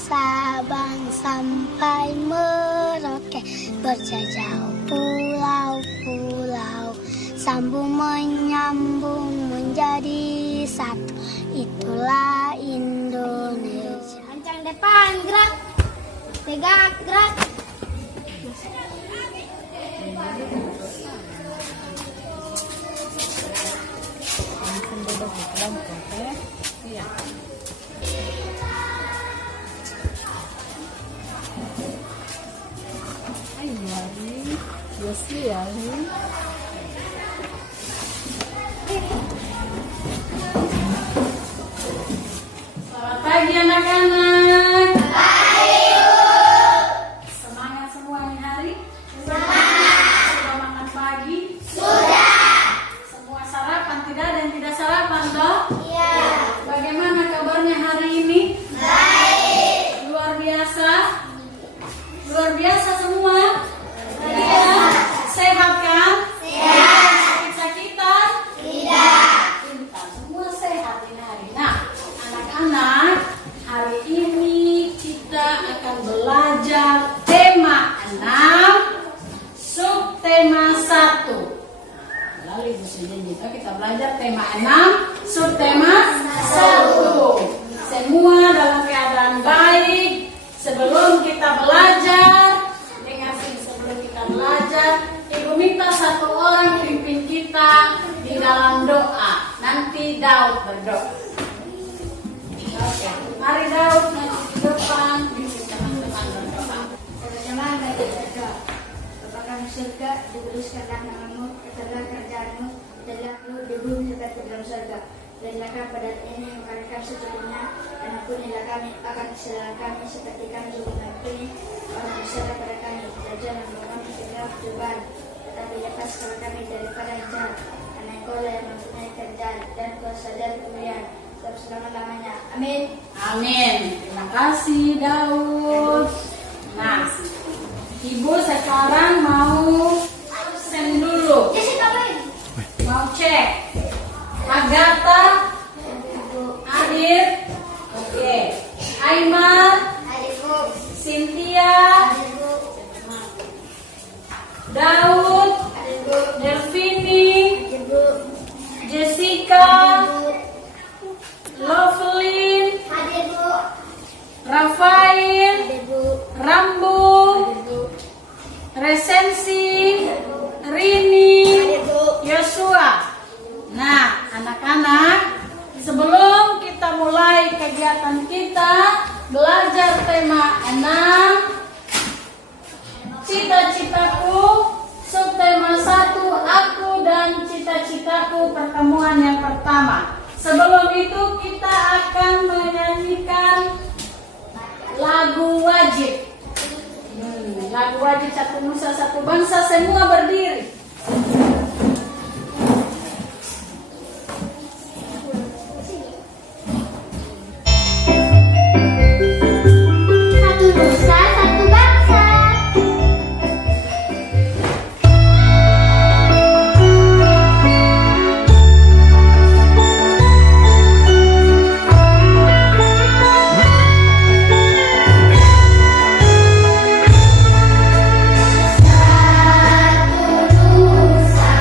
Sabang sampai Merauke, berjajah pulau-pulau, sambung menyambung menjadi satu, itulah Indonesia. Kencang depan, gerak, tegak, gerak. Selamat pagi anak-anak. Pagi, Bu. Semangat semua hari? Semangat. Sudah makan pagi? Sudah. Semua sarapan? Tidak ada yang tidak sarapan, toh? Iya. Bagaimana kabarnya hari ini? Baik. Luar biasa? Luar biasa semua? Iya. Sehat kan? Sehat. Sakit-sakitan? Tidak. Pintar. Semua sehat ini hari. Nah, anak-anak, hari ini kita akan belajar tema 6, subtema 1. Lalu Ibu Sujanjita, kita belajar tema 6, subtema 1. Semua dalam keadaan baik. Sebelum kita belajar, sebelum kita belajar, Ibu minta satu orang pimpin kita di dalam doa. Nanti Daud berdoa. Oke, mari Daud nanti di depan pimpin teman-teman berdoa. Teman-teman bagi berdoa. Bapa kami surga, dikuduskanlah namamu, katakanlah kerjaanmu, jadilah penuh di bumi seperti dalam surga. Berilah kami pada hari ini makanan kami secukupnya, dan ampunilah kami akan kesalahan kami seperti kami juga mengampuni orang bersalah pada kami. Dan jangan membawa kami ke dalam cobaan, tetapi lepaskanlah kami daripada yang jahat. Karena Engkaulah yang mempunyai kerajaan dan kuasa dan kemuliaan selama-lamanya. Amin. Amin. Terima kasih Daud. Nah, Ibu sekarang mau absen dulu. Mau cek. Agatha hadir. Oke. Aimar, Cynthia, Daud, Delvini, Jessica, Lovelyn, Rafael, Rambu, Resensi, Rini, Yosua. Nah, anak-anak, sebelum kita mulai kegiatan kita belajar tema 6, cita-citaku, subtema 1, aku dan cita-citaku, pertemuan yang pertama. Sebelum itu kita akan menyanyikan lagu wajib. Lagu wajib Satu Nusa Satu Bangsa, semua berdiri. Satu nusa, satu bangsa. Satu nusa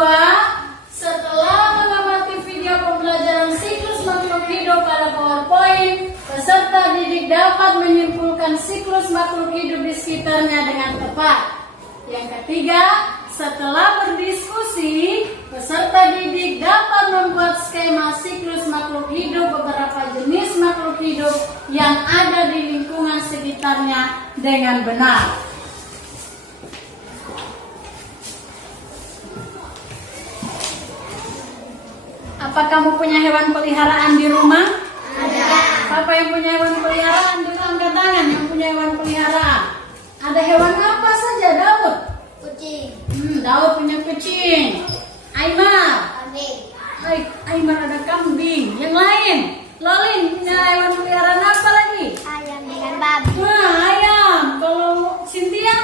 kedua, setelah mengamati video pembelajaran siklus makhluk hidup pada PowerPoint, peserta didik dapat menyimpulkan siklus makhluk hidup di sekitarnya dengan tepat. Yang ketiga, setelah berdiskusi, peserta didik dapat membuat skema siklus makhluk hidup beberapa jenis makhluk hidup yang ada di lingkungan sekitarnya dengan benar. Apa kamu punya hewan peliharaan di rumah? Ada. Apa yang punya hewan peliharaan? Coba angkat tangan yang punya hewan peliharaan. Ada hewan apa saja, Daud? Kucing. Daud punya kucing. Aymar. Kambing. Aymar ada kambing. Yang lain? Lolin punya hewan peliharaan apa lagi? Ayam dengan babi. Ayam. Kalau Cynthia?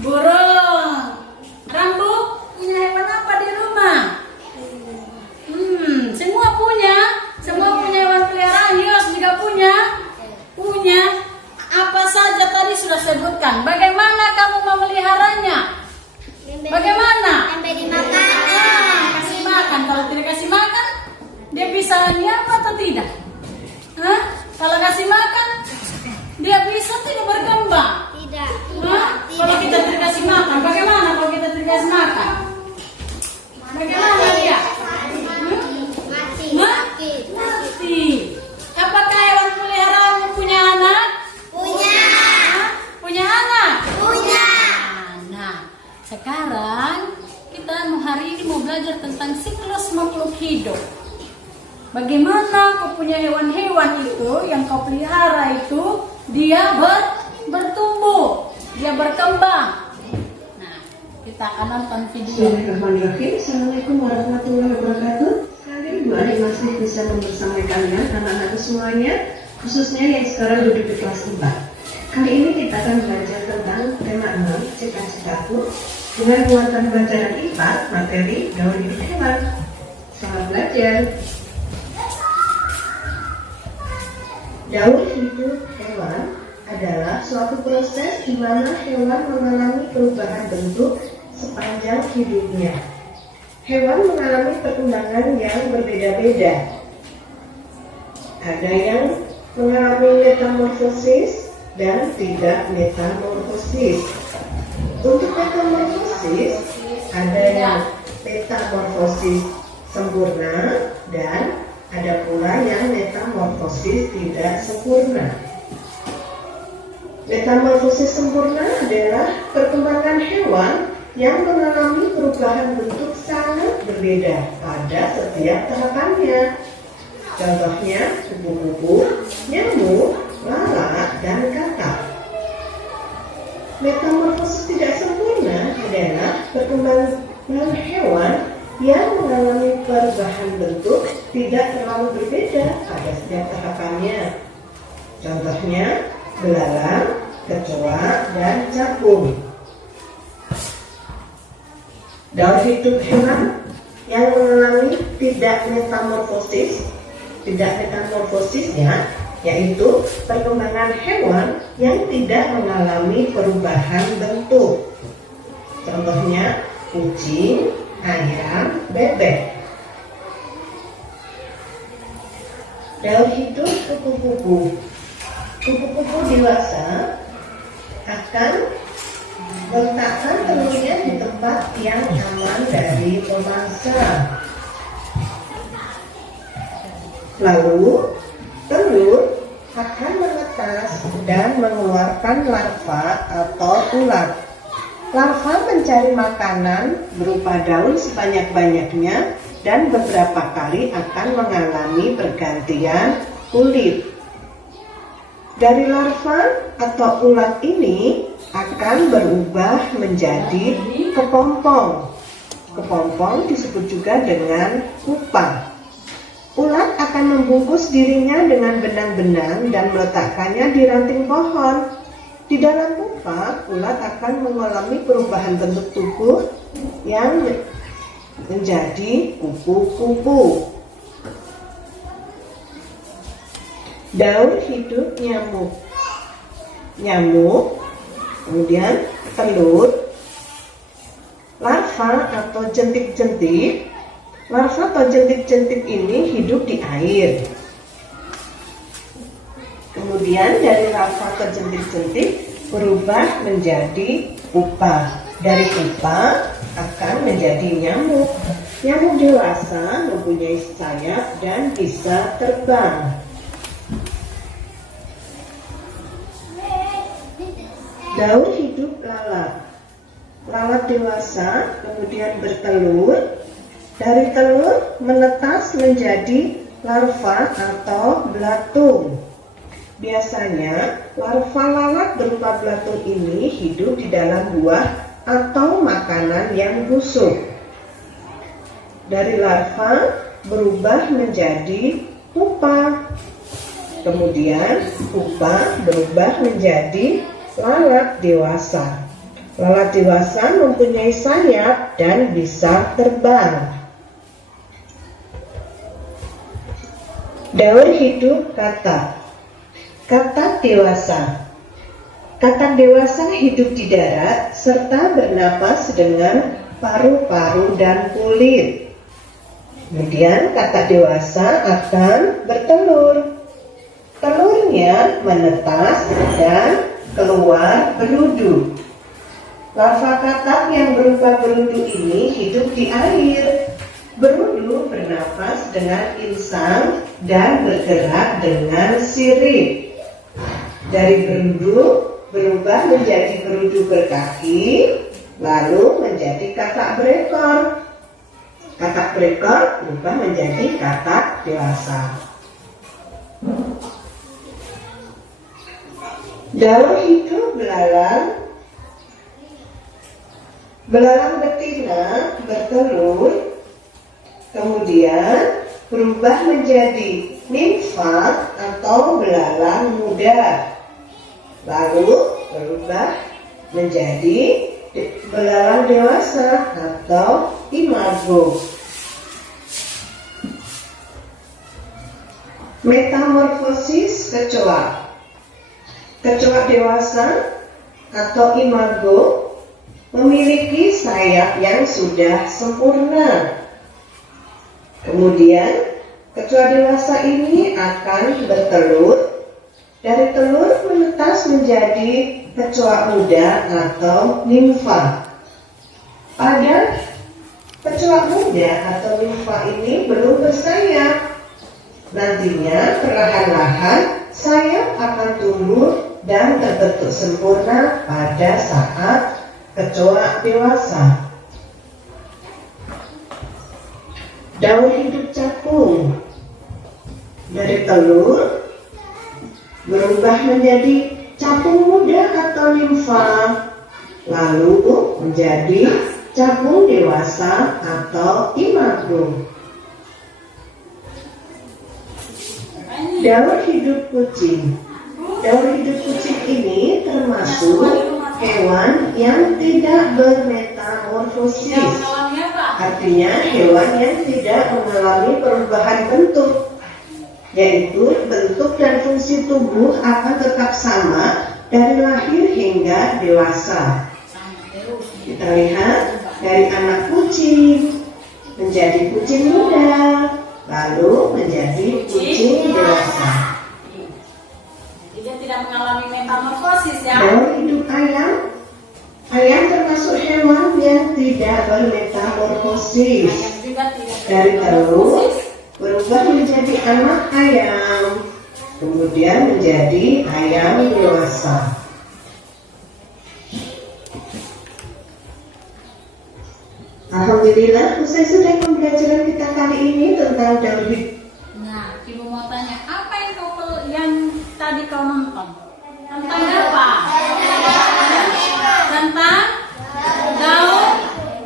Burung. Rambu punya hewan apa di rumah? Semua punya hewan peliharaan. Yos juga punya. Apa saja tadi sudah sebutkan. Bagaimana kamu memeliharanya? Bagaimana? Sampai dimakan. Kasih makan. Kalau tidak kasih makan, dia bisa apa atau tidak? Kalau kasih makan, dia bisa tidak berkembang. Tidak. Kalau kita tidak kasih makan, bagaimana kalau kita tidak kasih makan? Bagaimana dia? Mati. Apakah hewan peliharaan punya anak? Punya anak? Nah, sekarang kita hari ini mau belajar tentang siklus makhluk hidup. Bagaimana kau punya hewan-hewan itu yang kau pelihara itu dia bertumbuh, dia berkembang. Nah, kita akan nonton video. Bismillahirrahmanirrahim. Assalamualaikum warahmatullahi wabarakatuh. Kali ini Bu Adi masih bisa membersamai kalian anak-anak semuanya, khususnya yang sekarang duduk di kelas 4. Kali ini kita akan belajar tentang tema 6, cita-citaku, dengan muatan pelajaran IPA, materi gaul hidup hewan. Selamat belajar. Gaul hidup hewan adalah suatu proses di mana hewan mengalami perubahan bentuk sepanjang hidupnya. Hewan mengalami perkembangan yang berbeda-beda. Ada yang mengalami metamorfosis dan tidak metamorfosis. Untuk metamorfosis, ada yang metamorfosis sempurna dan ada pula yang metamorfosis tidak sempurna. Metamorfosis sempurna adalah perkembangan hewan yang mengalami perubahan bentuk sangat berbeda pada setiap tahapannya. Contohnya kupu-kupu, nyamuk, lalat, dan kakap. Metamorfosis tidak sempurna adalah perkembangan hewan yang mengalami perubahan bentuk tidak terlalu berbeda pada setiap tahapannya. Contohnya belalang, kecoa, dan capung. Gaul hidup hewan yang mengalami tidak metamorfosisnya, yaitu perkembangan hewan yang tidak mengalami perubahan bentuk. Contohnya kucing, ayam, bebek. Gaul hidup kupu-kupu. Kupu-kupu dewasa akan meletakkan telurnya di tempat yang aman dari pemangsa. Lalu telur akan menetas dan mengeluarkan larva atau ulat. Larva mencari makanan berupa daun sebanyak-banyaknya dan beberapa kali akan mengalami pergantian kulit. Dari larva atau ulat ini akan berubah menjadi kepompong. Kepompong disebut juga dengan pupa. Ulat akan membungkus dirinya dengan benang-benang dan meletakkannya di ranting pohon. Di dalam pupa, ulat akan mengalami perubahan bentuk tubuh yang menjadi kupu-kupu. Daur hidup nyamuk. Nyamuk, kemudian telur, larva larva atau jentik-jentik. Larva atau jentik-jentik ini hidup di air. Kemudian dari larva atau jentik-jentik berubah menjadi pupa. Dari pupa akan menjadi nyamuk. Nyamuk dewasa mempunyai sayap dan bisa terbang. Daur hidup lalat. Lalat dewasa kemudian bertelur. Dari telur menetas menjadi larva atau belatung. Biasanya larva lalat berupa belatung ini hidup di dalam buah atau makanan yang busuk. Dari larva berubah menjadi pupa. Kemudian pupa berubah menjadi lalat dewasa. Lalat dewasa mempunyai sayap dan bisa terbang. Daur hidup katak. Katak dewasa. Katak dewasa hidup di darat serta bernapas dengan paru-paru dan kulit. Kemudian katak dewasa akan bertelur. Telurnya menetas dan keluar berudu. Larva katak yang berupa berudu ini hidup di air. Berudu bernapas dengan insang dan bergerak dengan sirip. Dari berudu berubah menjadi berudu berkaki, lalu menjadi katak berekor. Katak berekor berubah menjadi katak dewasa. Daur hidup belalang. Belalang betina bertelur, kemudian berubah menjadi nimfa atau belalang muda. Lalu berubah menjadi belalang dewasa atau imago. Metamorfosis kecoa. Kecoa dewasa atau imago memiliki sayap yang sudah sempurna. Kemudian kecoa dewasa ini akan bertelur. Dari telur menetas menjadi kecoa muda atau nimfa. Pada kecoa muda atau nimfa ini belum bersayap. Nantinya perlahan-lahan sayap akan tumbuh dan terbentuk sempurna pada saat kecoa dewasa. Daur hidup capung. Dari telur berubah menjadi capung muda atau nimfa, lalu menjadi capung dewasa atau imago. Daur hidup kucing. Daur hidup kucing ini termasuk hewan yang tidak bermetamorfosis. Artinya hewan yang tidak mengalami perubahan bentuk, yaitu bentuk dan fungsi tubuh akan tetap sama dari lahir hingga dewasa. Kita lihat dari anak kucing menjadi kucing muda, lalu menjadi kucing dewasa. Dia tidak mengalami metamorfosis ya. Daur hidup ayam. Ayam termasuk hewan yang tidak bermetamorfosis. Ayam juga tidak Dari telur metamorfosis. berubah menjadi anak ayam, kemudian menjadi ayam dewasa. Alhamdulillah, usai sudah pembelajaran kita kali ini tentang daur hidup. Nah, ibu mau tanya, apa yang tadi kau nonton? Tentang apa? Tentang daur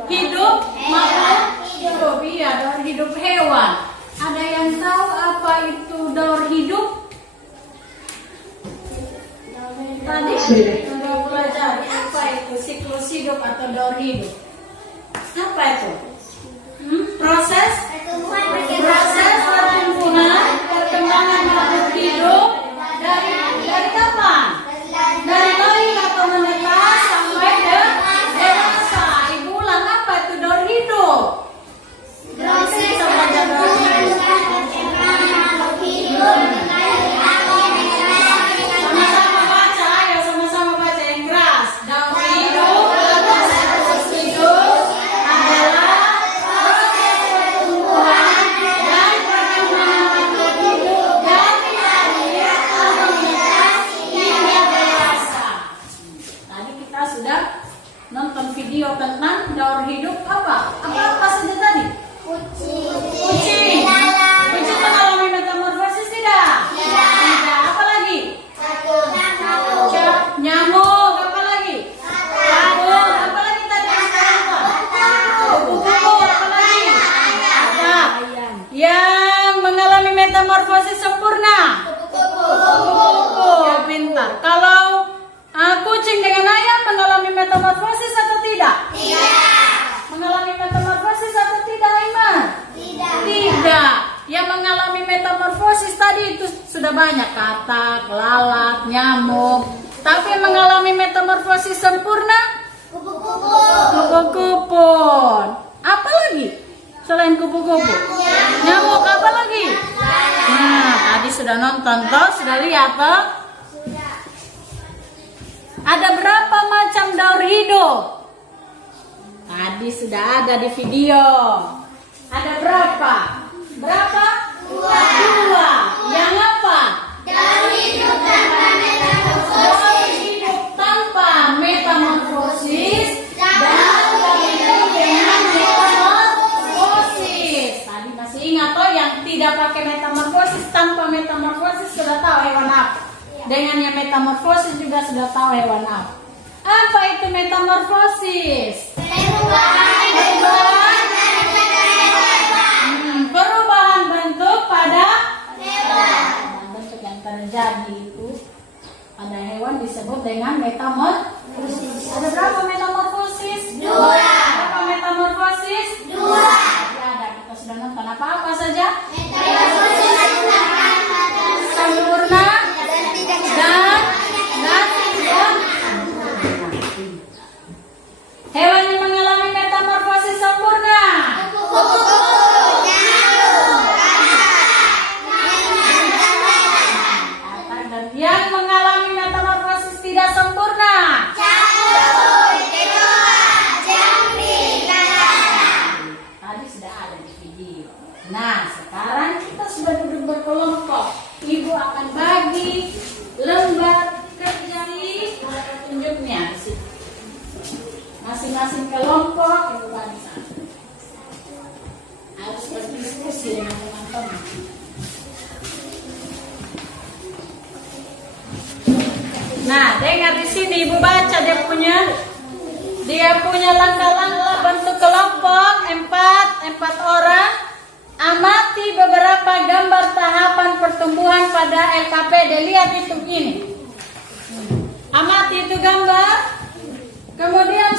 hidup makhluk hidup. Iya, daur hidup hewan. Ada yang tahu apa itu daur hidup? Tadi sudah pelajari apa itu siklus hidup atau daur hidup. Apa itu? Proses metamorfosis sempurna? Kupu-kupu. Ya, pintar. Kalau kucing dengan ayam mengalami metamorfosis atau tidak? Mengalami metamorfosis atau tidak, Aiman? Tidak. Yang mengalami metamorfosis tadi itu sudah banyak, katak, lalat, nyamuk. Tapi yang mengalami metamorfosis sempurna? Kupu-kupu. Apa lagi selain kupu-kupu? Nyamuk apa lagi? Nah, tadi sudah nonton toh, sudah lihat toh? Ada berapa macam daur hidup? Tadi sudah ada di video. Ada berapa? Berapa? Dua. Yang apa? Daur hidup tanpa metamorfosis. Daur hidup tanpa metamorfosis dan daur hidup dengan metamorfosis. Tadi masih ingat toh yang tidak pakai metamorfosis, tanpa metamorfosis sudah tahu hewan apa. Dengan yang metamorfosis juga sudah tahu hewan apa. Apa itu metamorfosis? Perubahan bentuk pada hewan. Bentuk yang terjadi itu pada hewan disebut dengan metamorfosis. Ada berapa metamorfosis? 2. Berapa metamorfosis? 2. Ya, ada. Kita sudah nonton apa-apa saja? Sempurna dan hewan yang mengalami metamorfosis sempurna. Dan yang mengalami metamorfosis tidak sempurna. Tadi sudah ada di video. Nah, sekarang kita sudah duduk berkelompok. Ibu akan bagi lembar kerja ini, ada petunjuknya di situ. Masing-masing kelompok ibu bagi satu. Harus berdiskusi dengan teman-teman. Nah, dengar di sini ibu baca dia punya langkah-langkah bentuk kelompok 4 orang. Amati beberapa gambar tahapan pertumbuhan pada LKPD. Lihat itu ini. Amati itu gambar. Kemudian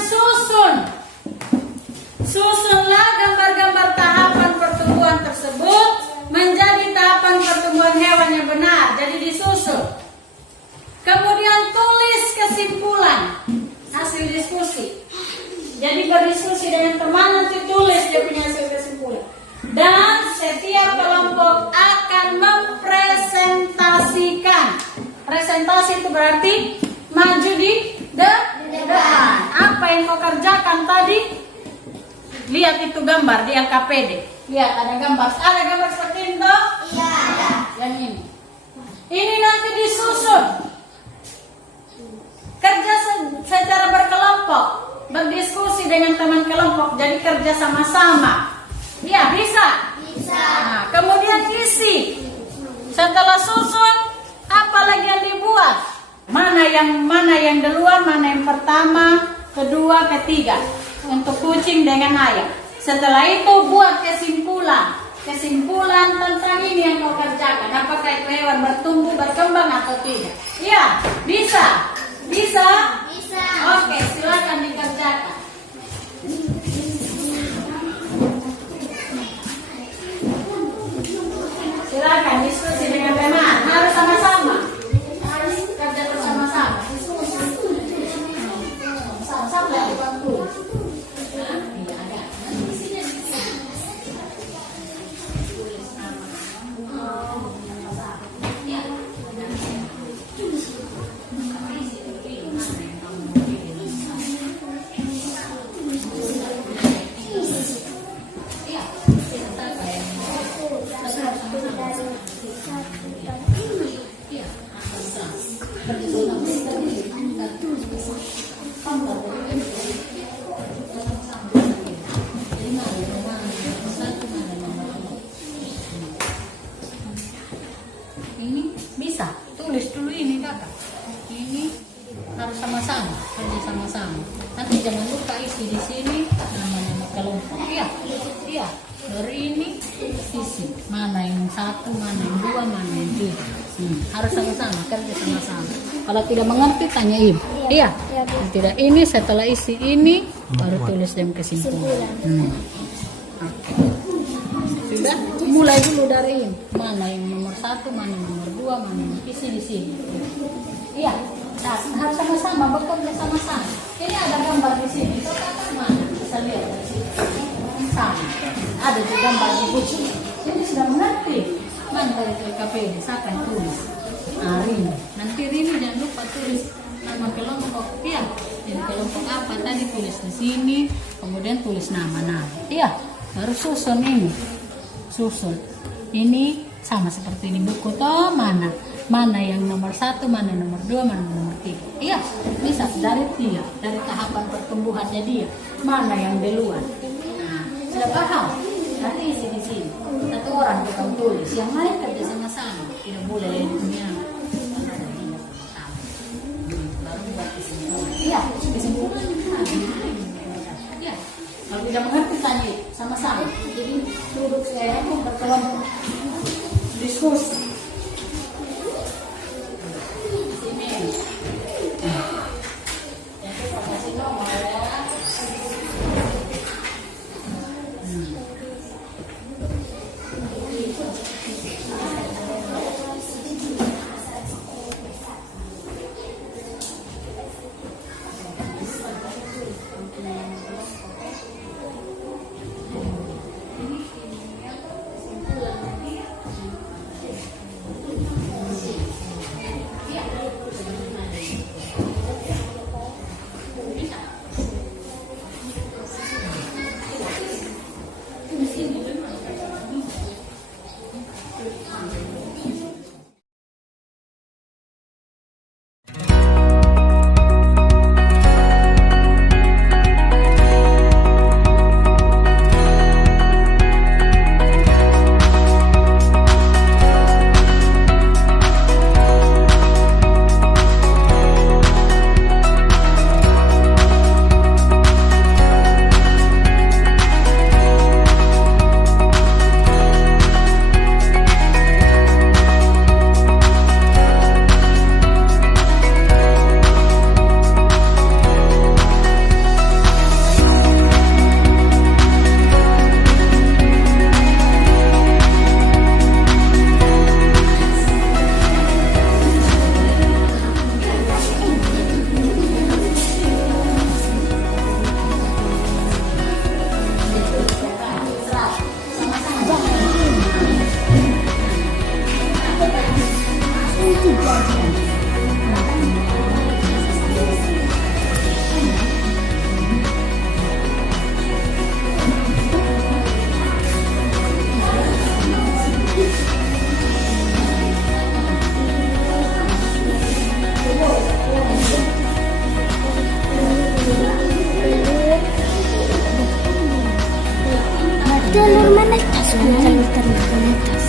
susunlah gambar-gambar tahapan pertumbuhan tersebut menjadi tahapan pertumbuhan hewan yang benar. Jadi disusun. Kemudian tulis kesimpulan hasil diskusi. Jadi berdiskusi dengan teman, nanti tulis dia punya hasil kesimpulan. Dan setiap kelompok akan mempresentasikan. Presentasi itu berarti maju di depan. Apa yang kau kerjakan tadi? Lihat itu gambar di LKPD. Lihat ada gambar seperti itu? Iya. Yang ini. Ini nanti disusun. Kerja secara berkelompok, berdiskusi dengan teman kelompok, jadi kerja sama-sama. Ya, bisa. Nah, kemudian isi. Setelah susun, apa lagi yang dibuat? Mana yang duluan, mana yang pertama, kedua, ketiga. Untuk kucing dengan ayam. Setelah itu buat kesimpulan tentang ini yang kau kerjakan. Apakah itu hewan bertumbuh, berkembang atau tidak? Iya, bisa. Oke, silakan dikerjakan. Silakan diskusi dengan teman. Harus sama-sama. Harus kerja bersama-sama. Sama-sama lihat di bangku. Ini bisa tulis dulu ini kakak. Ini harus sama-sama, kerja sama-sama. Nanti jangan lupa isi di sini nama-nama kelompok. Iya. Dari ini isi mana yang satu, mana yang dua, mana yang tiga. Harus sama-sama, kerja sama-sama. Kalau tidak mengerti tanya ibu. Iya. Tidak ini setelah isi ini baru tulis dalam kesimpulan. Oke. Sudah, mulai dulu dari ini. Mana yang nomor satu, mana yang nomor dua, mana yang isi di sini. Iya. Nah, harus sama-sama, bekerja sama-sama. Ini ada gambar di sini. Itu apa mana? Bisa lihat di sini. Sama. Ada juga gambar di buku. Ini sudah mengerti. Mana dari KPD? Siapa yang tulis? Rini. Nanti Rini jangan lupa tulis nama kelompok. Iya. Jadi kelompok apa tadi tulis di sini. Kemudian tulis nama-nama. Iya. Baru susun ini. Susun. Ini sama seperti di buku. Toh mana? Mana yang nomor satu, mana nomor dua, mana nomor tiga. Iya, bisa dari dia, dari tahapan pertumbuhannya dia. Mana yang duluan. Nah, sudah paham? Nanti isi di sini. Satu orang tukang tulis, yang lain kerja sama-sama. Tidak boleh punya. Baru buat kesimpulan. Iya, kesimpulan. Iya. Kalau tidak mengerti tanya sama-sama. Jadi duduk saya pun berkelompok diskusi. Telur menetas, telur menetas.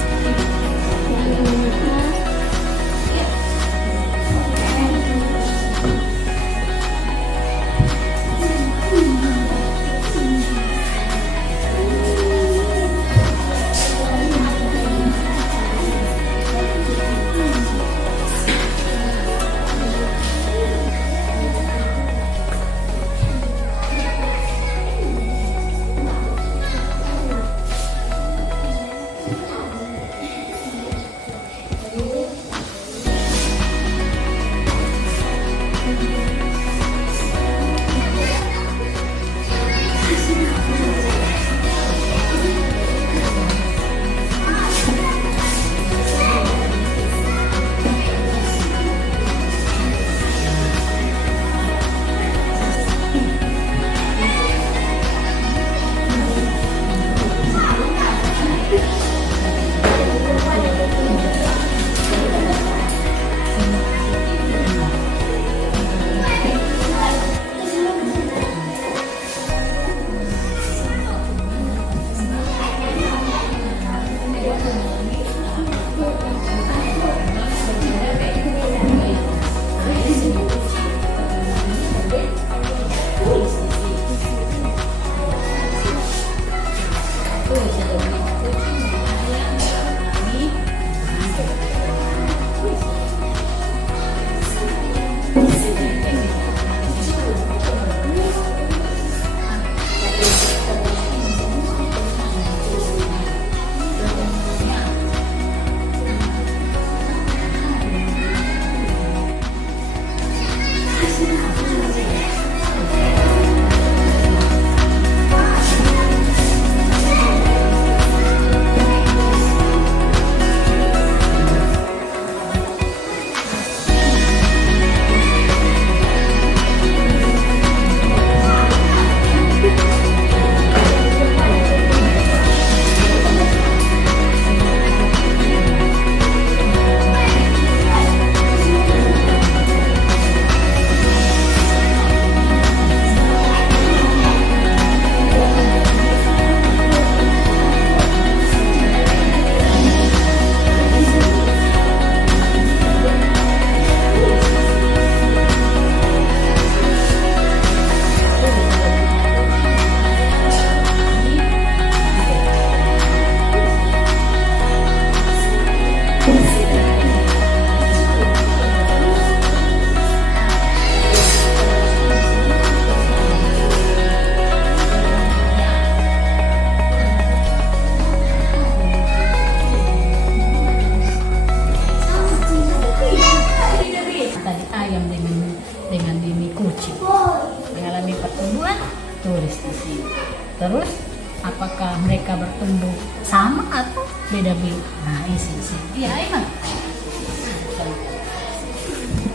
Terus apakah mereka bertumbuh sama atau beda-beda? Nah, isi. Iya, Aiman.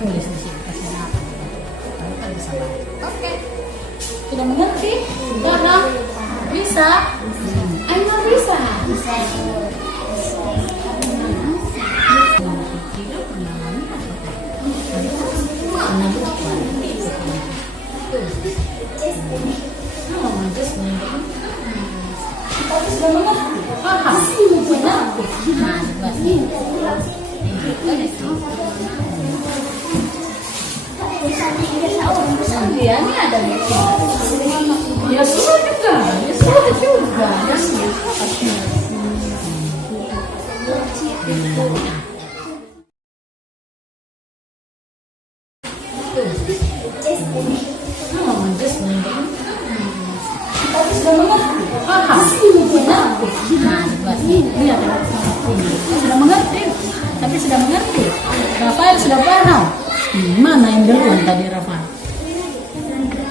Tulis di sini kasih apa? Kamu kan bisa baca. Oke. Sudah mengerti? Sudah dong? Bisa? Aiman bisa. Iya, ini ada Yesua juga. Sudah mengerti, tapi sudah mengerti. Rafael sudah paham. Mana yang duluan tadi Rafael?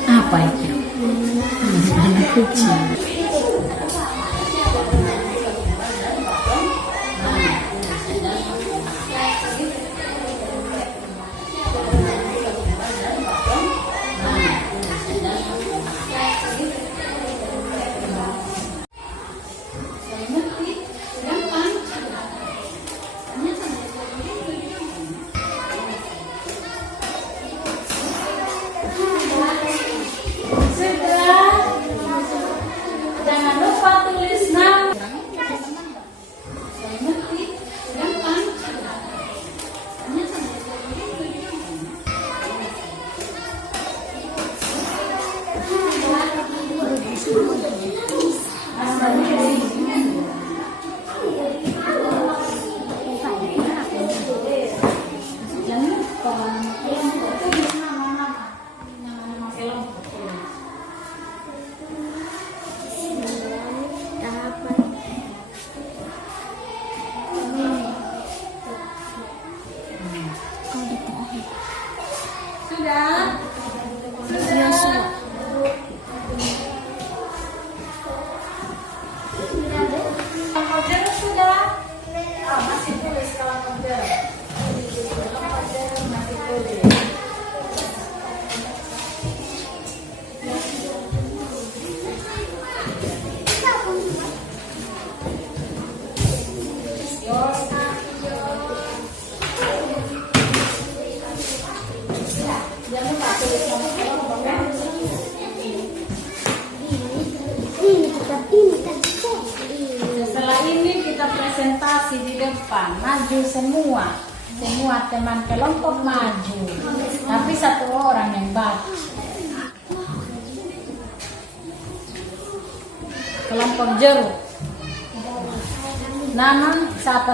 Apa itu? Anak kecil. Jangan lupa tulis nama. Sudah? Kalau sudah? Oh, masih tulis kalau komputer. Masih tulis. Setelah ini kita presentasi di depan, maju semua teman kelompok maju, tapi satu orang yang baca. Kelompok jeruk, nama siapa?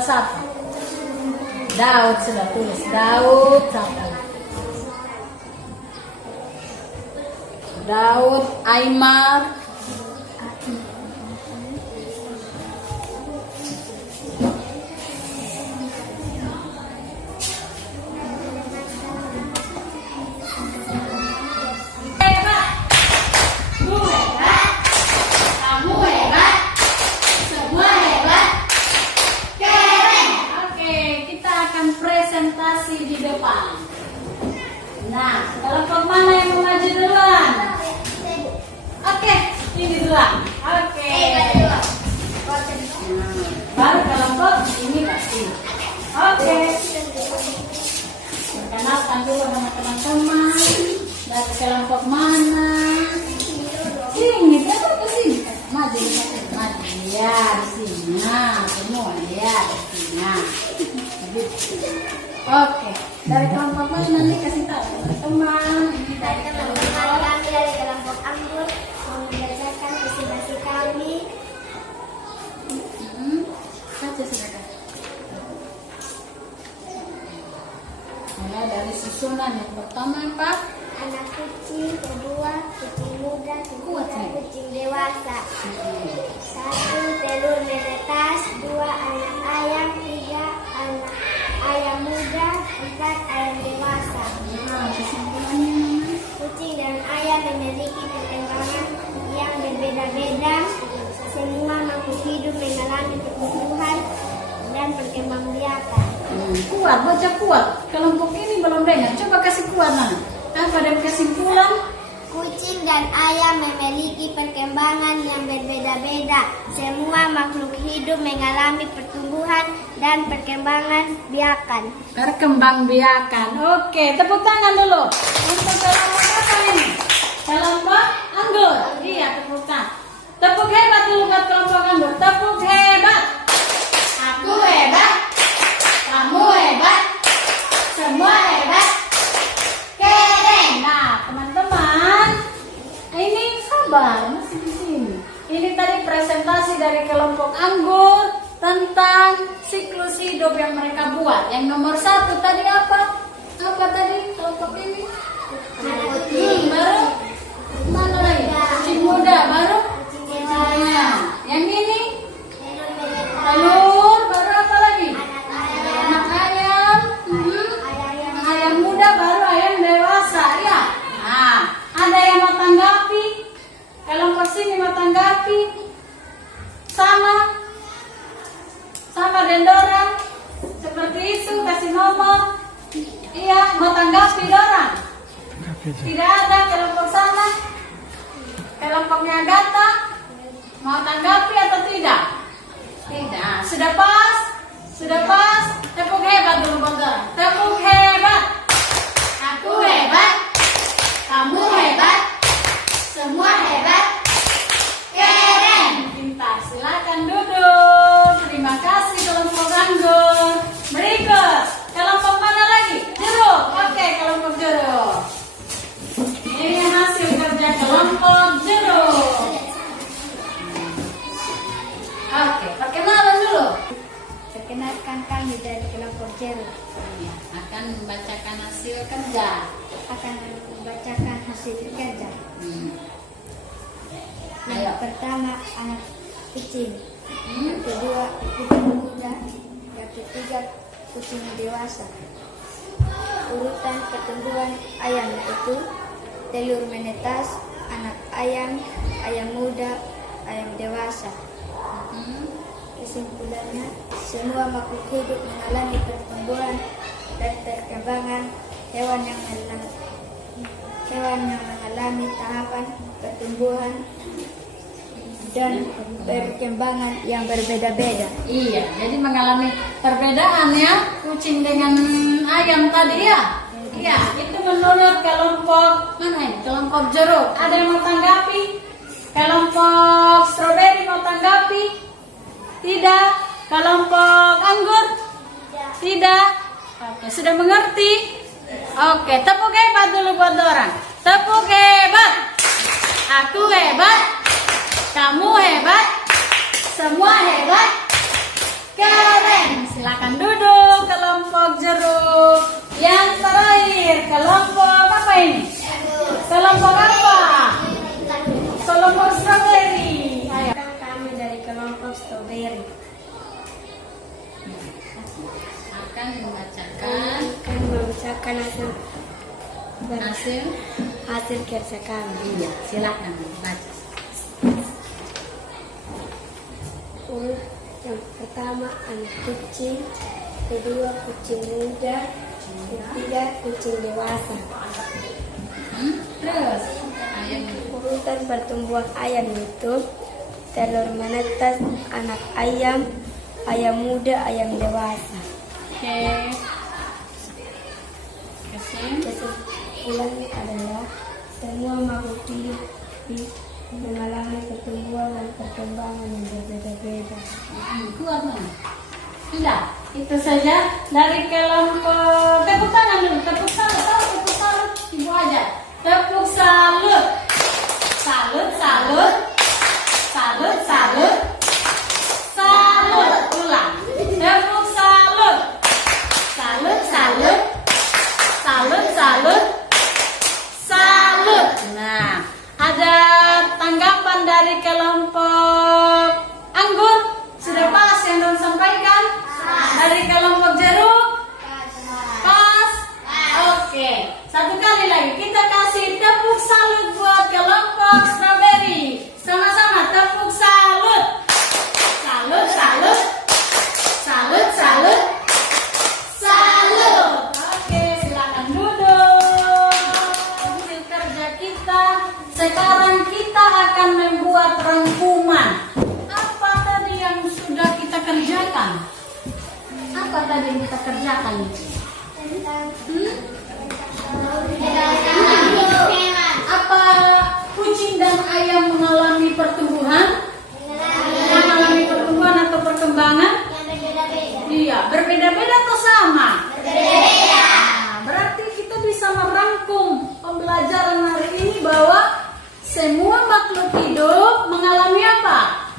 Daud sudah tulis, Daud siapa? Daud, Aimar, presentasi di depan. Nah, kelompok mana yang mau maju duluan? Oke, ini duluan. Oke. Baru kelompok ini pasti. Oke. Perkenalkan dulu sama teman-teman. Dari kelompok mana? Sini, berapa ke sini? Maju. Ya, di sini. Nah, semua ya di sini. Nah. Oke, dari kelompok mana nanti kasih tahu teman-teman. Dari kelompok Anggur mau membacakan visi kami. Baca silakan. Mulai dari susunan yang pertama Pak. Anak kucing, kedua kucing muda, ketiga kucing dewasa. 1 telur nenetas, 2 anak ayam, 3 anak ayam muda, 4 ayam dewasa. Nah, kesimpulannya Kucing dan ayam memiliki perkembangan yang berbeda-beda biakan. Kuat, baca kuat. Kelompok ini belum dengar. Coba kasih kuat mana? Apa dan kesimpulan? Kucing dan ayam memiliki perkembangan yang berbeda-beda. Semua makhluk hidup mengalami pertumbuhan dan perkembangan biakan. Perkembangbiakan. Oke, tepuk tangan dulu. Untuk kelompok apa ini? Kelompok anggur. Iya, tepuk tangan. Tepuk hebat dulu buat kelompok anggur. Tepuk hebat. Aku hebat. Kamu hebat. Semua hebat. Keren. Nah, teman-teman, ini sabar masih di sini. Ini tadi presentasi dari kelompok anggur tentang siklus hidup yang mereka buat. Yang nomor 1 tadi apa? Apa tadi kelompok ini? Baru mana lagi? Kucing muda baru? Kucingnya. Yang ini? Telur. Baru apa lagi? Anak ayam. Ayam muda baru ayam dewasa ya. Nah, ada yang mau tanggapi? Kelompok sini mau tanggapi? Sama Dendora. Seperti itu kasih nomor. Iya, mau tanggapi dorang? Tidak ada kelompok sana. Kelompoknya Agatha mau tanggapi atau tidak? Tidak. Sudah pas? Sudah pas? Tepuk hebat dulu buat dorang. Tepuk hebat. Aku hebat. Kamu hebat. Semua hebat. Keren. Pintar. Silakan duduk. Terima kasih kelompok anggur. Berikut. Kelompok mana lagi? Jeruk. Oke, kelompok jeruk. Ini hasil kerja kelompok jeruk. Oke, perkenalan dulu. Perkenalkan kami dari kelompok jeruk. Akan membacakan hasil kerja. Akan membacakan hasil kerja. Yang Ayo. pertama anak kucing. Yang kedua kucing muda. Yang ketiga kucing dewasa. Urutan pertumbuhan ayam itu telur menetas, anak ayam, ayam muda, ayam dewasa. Kesimpulannya, semua makhluk hidup mengalami pertumbuhan dan perkembangan. Hewan yang mengalami tahapan pertumbuhan dan perkembangan yang berbeda-beda. Iya, jadi mengalami perbedaan ya kucing dengan ayam tadi ya. Iya, itu menurut kelompok mana ini? Kelompok jeruk. Ada yang mau tanggapi? Kelompok stroberi mau tanggapi? Tidak. Kelompok anggur? Tidak. Oke, sudah mengerti? Oke, tepuk hebat dulu buat orang. Tepuk hebat. Aku hebat. Kamu hebat. Semua hebat. Keren. Silakan duduk kelompok jeruk. Yang terakhir kelompok apa ini? Kelompok apa? Kelompok strawberry. Ayo. Kami dari kelompok strawberry Akan membacakan hasil kerja kami. Iya, silakan baca. Yang pertama anak kucing, kedua kucing muda, ketiga kucing dewasa. Terus ayam. Urutan pertumbuhan ayam itu telur menetas, anak ayam, ayam muda, ayam dewasa. Oke. Kesimpulannya adalah semua makhluk hidup mengalami pertumbuhan dan perkembangan yang berbeda-beda. Kuat mana? Sudah, itu saja dari kelompok. Tepuk tangan dulu, tepuk salut, tepuk salut, ibu aja. Tepuk salut, salut, salut, salut, salut, salut. Ulang. Tepuk salut, salut, salut, salut, salut, salut. Nah, ada tanggapan dari kelompok anggur? Sudah pas yang Don sampaikan? Dari kelompok jeruk? Pas? Oke. Satu kali lagi kita kasih tepuk salut buat kelompok strawberry. Sama-sama tepuk salut. Salut, salut. Salut, salut. yang kita kerjakan? Apa kucing dan ayam mengalami pertumbuhan? Mengalami pertumbuhan atau perkembangan? Iya, berbeda-beda atau sama? Berbeda. Nah, berarti kita bisa merangkum pembelajaran hari ini bahwa semua makhluk hidup mengalami apa?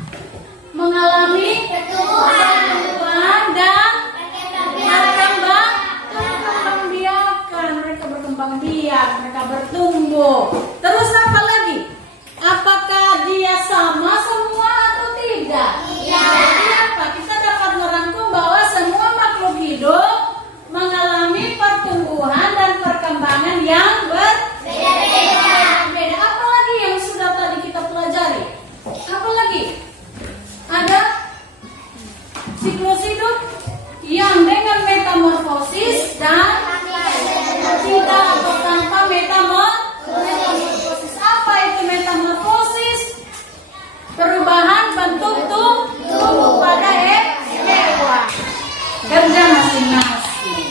Mengalami pertumbuhan dan berkembang biak, mereka bertumbuh. Terus apa lagi? Apakah dia sama semua atau tidak? Iya. Jadi apa? Kita dapat merangkum bahwa semua makhluk hidup mengalami pertumbuhan dan perkembangan yang berbeda. Apa lagi yang sudah tadi kita pelajari? Apa lagi? Ada siklus hidup yang dengan metamorfosis dan tidak atau tanpa metamorfosis. Apa itu metamorfosis? Perubahan bentuk tubuh pada hewan. Kerja masing-masing.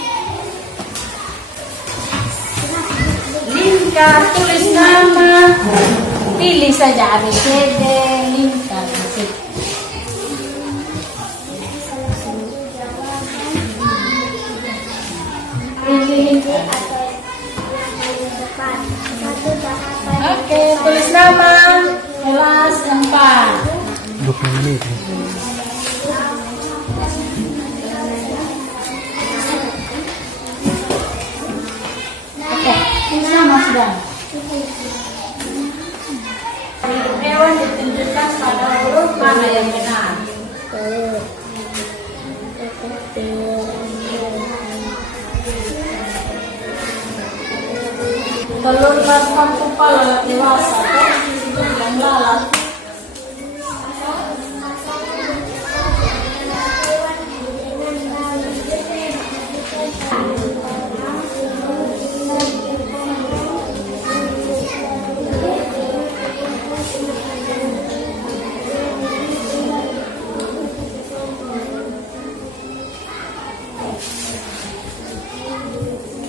Lingkar, tulis nama, pilih saja ABCD, lingkar. Oke, tulis nama kelas 4. 20 menit. Oke, tulis nama sudah. Hewan ditunjukkan pada huruf mana yang benar? Telur basah kepala dewasa yang lalat.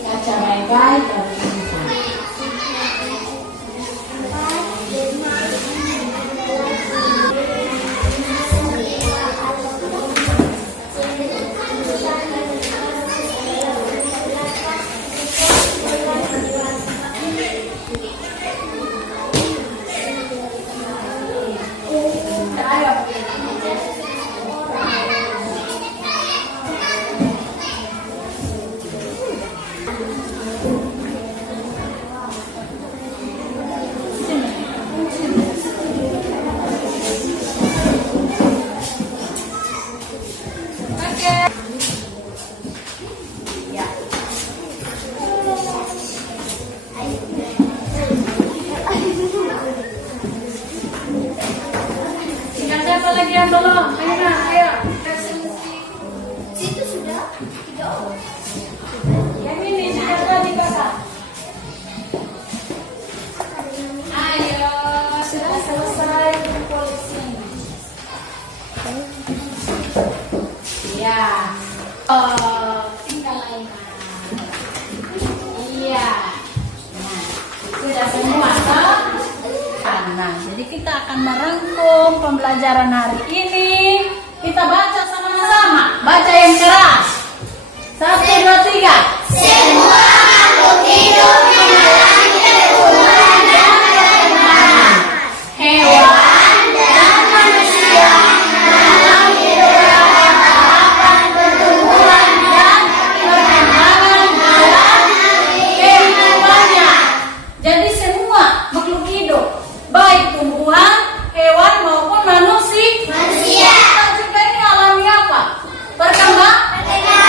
Kaca baik-baik. Siapa lagi yang belum? Ayo. Situ sudah 3 orang. Yang ini sudah tadi kakak. Ayo, sudah selesai tulis ini. Iya. Oh, tinggal lainnya. Iya. Nah, sudah semua toh? Nah, jadi kita akan merangkum pembelajaran hari ini. Kita baca sama-sama. Baca yang keras. 1, 2, 3. Semua makhluk hidup mengalami pertumbuhan dan perkembangan. Hewan dan manusia mengalami beberapa tahapan pertumbuhan dan perkembangan dalam kehidupannya. Jadi semua makhluk hidup, baik tumbuhan, hewan maupun manusia. Kita juga ini alami apa? Perkembangan.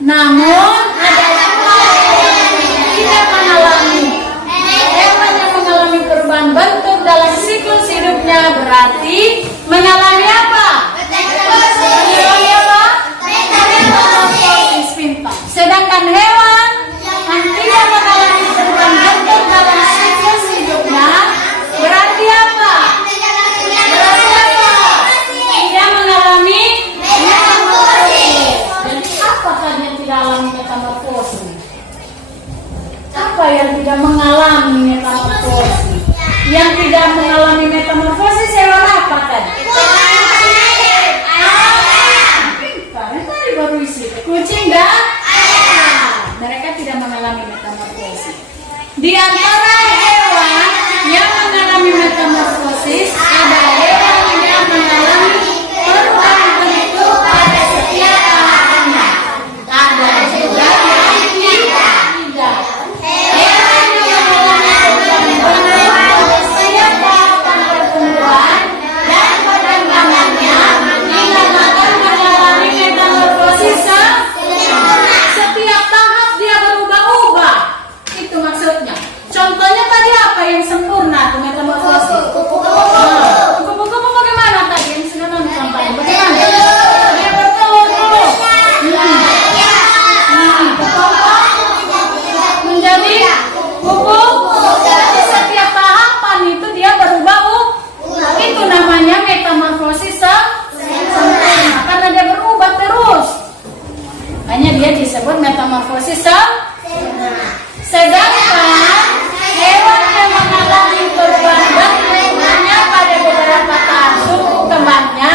Namun ada pula yang tidak mengalami. Hewan yang mengalami perubahan bentuk dalam siklus hidupnya berarti mengalami apa? Mengalami apa? Metamorfosis, pintar. Sedangkan hewan yang tidak mengalami perubahan bentuk dalam siklus hidupnya berarti apa? Berarti apa? Dia mengalami metamorfosis. Jadi apakah dia tidak alami metamorfosis? Apa yang tidak mengalami metamorfosis? Yang tidak mengalami metamorfosis hewan apa tadi? Pintar, tadi baru isi. Kucing dan ayam. Mereka tidak mengalami metamorfosis. Di antara hewan yang mengalami metamorfosis ada hewan yang mengalami perubahan bentuk pada setiap tahapnya. Ada juga yang tidak. Hewan yang mengalami perubahan bentuk pada setiap tahapan pertumbuhan dan perkembangannya dinamakan mengalami metamorfosis setiap tahap dia berubah-ubah. Itu maksudnya. Contohnya tadi apa yang sempurna tuh metamorfosis? Kupu-kupu bagaimana tadi yang sudah nonton tadi? Bagaimana? Dia bertelur dulu. Berkembang menjadi kupu. Jadi setiap tahapan itu dia berubah. Itu namanya metamorfosis sempurna karena dia berubah terus. Hanya dia disebut metamorfosis sedangkan hewan yang mengalami perubahan bentuknya pada beberapa tahap suku kembangnya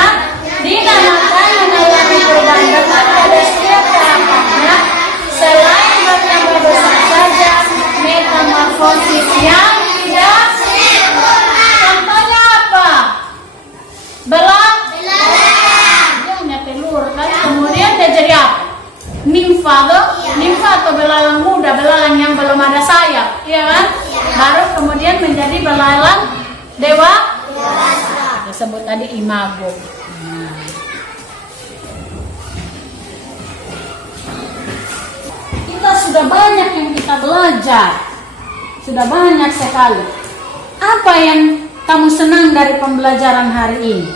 dinamakan mengalami perubahan bentuk pada setiap tahapannya. Selain bertambah besar saja metamorfosis yang tidak contohnya apa? Belang. Dia punya telur kan? Kemudian dia jadi apa? Nimfa atau belalang muda, belalang yang belum ada sayap, iya kan? Baru kemudian menjadi belalang dewasa. Disebut tadi imago. Kita sudah banyak yang kita belajar, sudah banyak sekali. Apa yang kamu senang dari pembelajaran hari ini?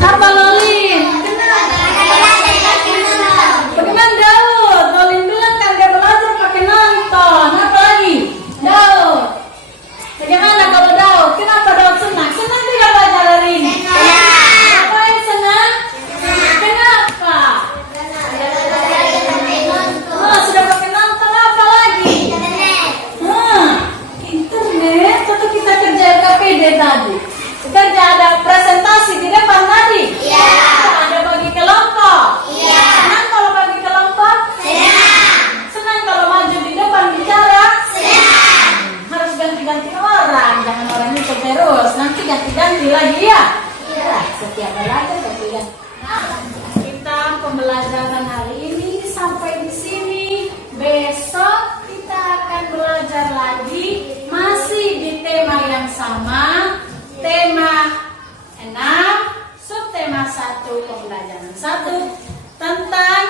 Apa Lolin? Bagaimana Daud? Lolin bilang kan dia belajar pakai nonton. Apa lagi? Daud. Bagaimana kalau Daud? Kenapa Daud senang? Senang tidak belajar hari ini? Apa yang senang? Kenapa? Sudah pakai nonton apa lagi? Internet. Atau kita kerja KPD tadi? Kerja ada presentasi di depan tadi? Iya. Ada bagi kelompok? Iya. Senang kalau bagi kelompok? Senang. Senang kalau maju di depan bicara? Senang. Harus ganti-ganti orang, jangan orang itu terus. Nanti ganti-ganti lagi ya? Iya. Setiap belajar ganti-ganti. Kita pembelajaran hari ini sampai di sini. Besok kita akan belajar lagi masih di tema yang sama. Tema 6, subtema 1, pembelajaran 1 tentang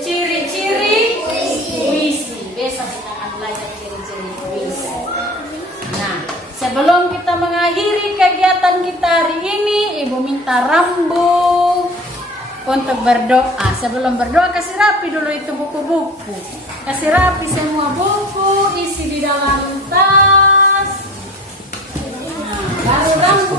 ciri-ciri puisi. Besok kita akan belajar ciri-ciri puisi. Nah, sebelum kita mengakhiri kegiatan kita hari ini, Ibu minta Rambu untuk berdoa. Sebelum berdoa, kasih rapi dulu itu buku-buku. Kasih rapi semua buku, isi di dalam tas. Baru Rambu.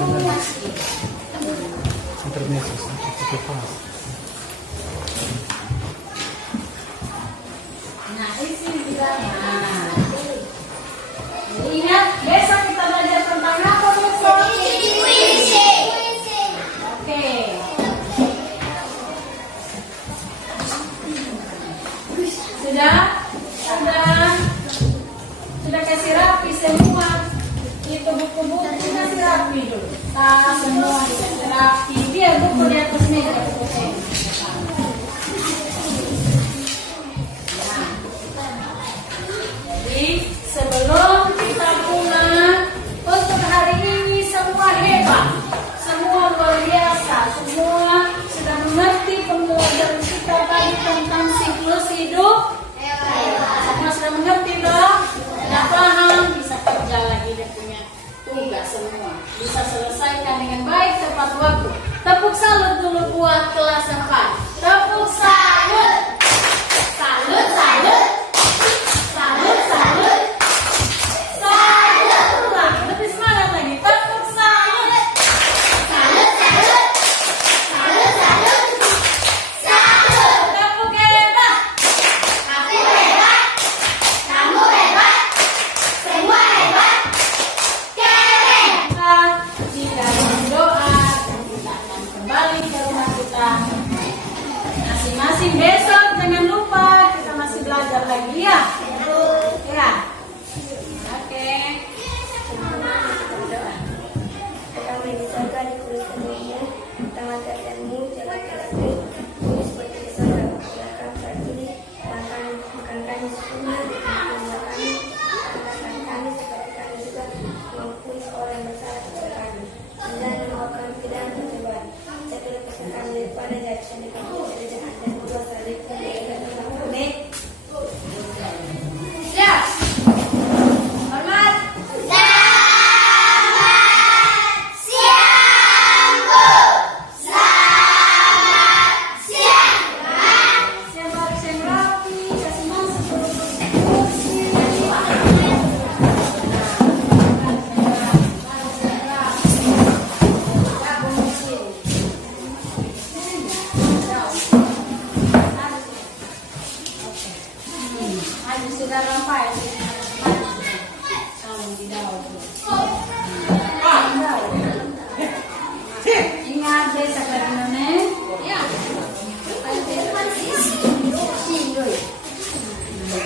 Nah, isi di dalam. Ingat, besok kita belajar tentang apa besok? Puisi. Oke. Sudah kasih rapi semua. Itu buku-buku kasih rapi dulu. Tas semua dikasih rapi. Biar buku di atas meja. Jadi sebelum kita pulang, untuk hari ini semua hebat, semua luar biasa, semua sudah mengerti pembelajaran kita. bisa selesaikan dengan baik tepat waktu. Tepuk salut dulu buat kelas 4. Tepuk salut. Salut, salut. Salut, salut. Salut. Ulang, lebih semangat lagi. Tepuk salut. Salut, salut. Salut, salut. Salut. Tepuk hebat. Aku hebat. Kamu hebat. Semua hebat. Keren. Jika berdoa, kita akan kembali ke rumah kita masing-masing. Besok jangan lupa kita masih belajar lagi ya. Ya. Oke. Berdoa. Kami di surga dikuduskan namamu, tangan tanganmu, jalan jalanmu, bumi seperti di surga. Berikan saat ini makan kami secukupnya, maafkan kami, maafkan kami seperti kami juga mengampuni orang yang bersalah kepada kami. Dan membawa kami ke dalam pencobaan. Jangan lepaskan kami daripada jahat dan kami dari jahat dan berdosa dari kami dan kami. Siap. Hormat. Siap harus yang rapi, kasih masuk kursi. Ayo sudah rampai. Salam di dalam. Ingat desa Karinone. Ya.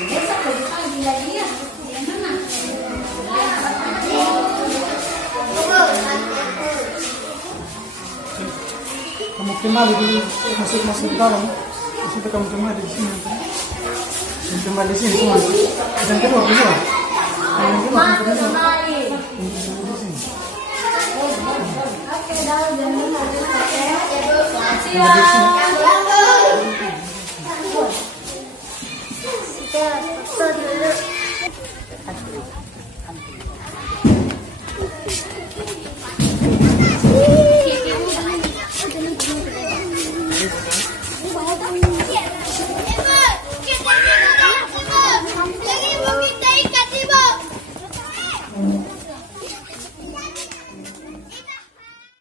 Besok pagi lagi ya. Yang mana? Kamu kembali dulu masuk dalam. Di situ kamu kembali di sini. Dan kembali di sini semua. Dan kedua. Mati naik. Oke, dah jangan lupa. Oke. Siap.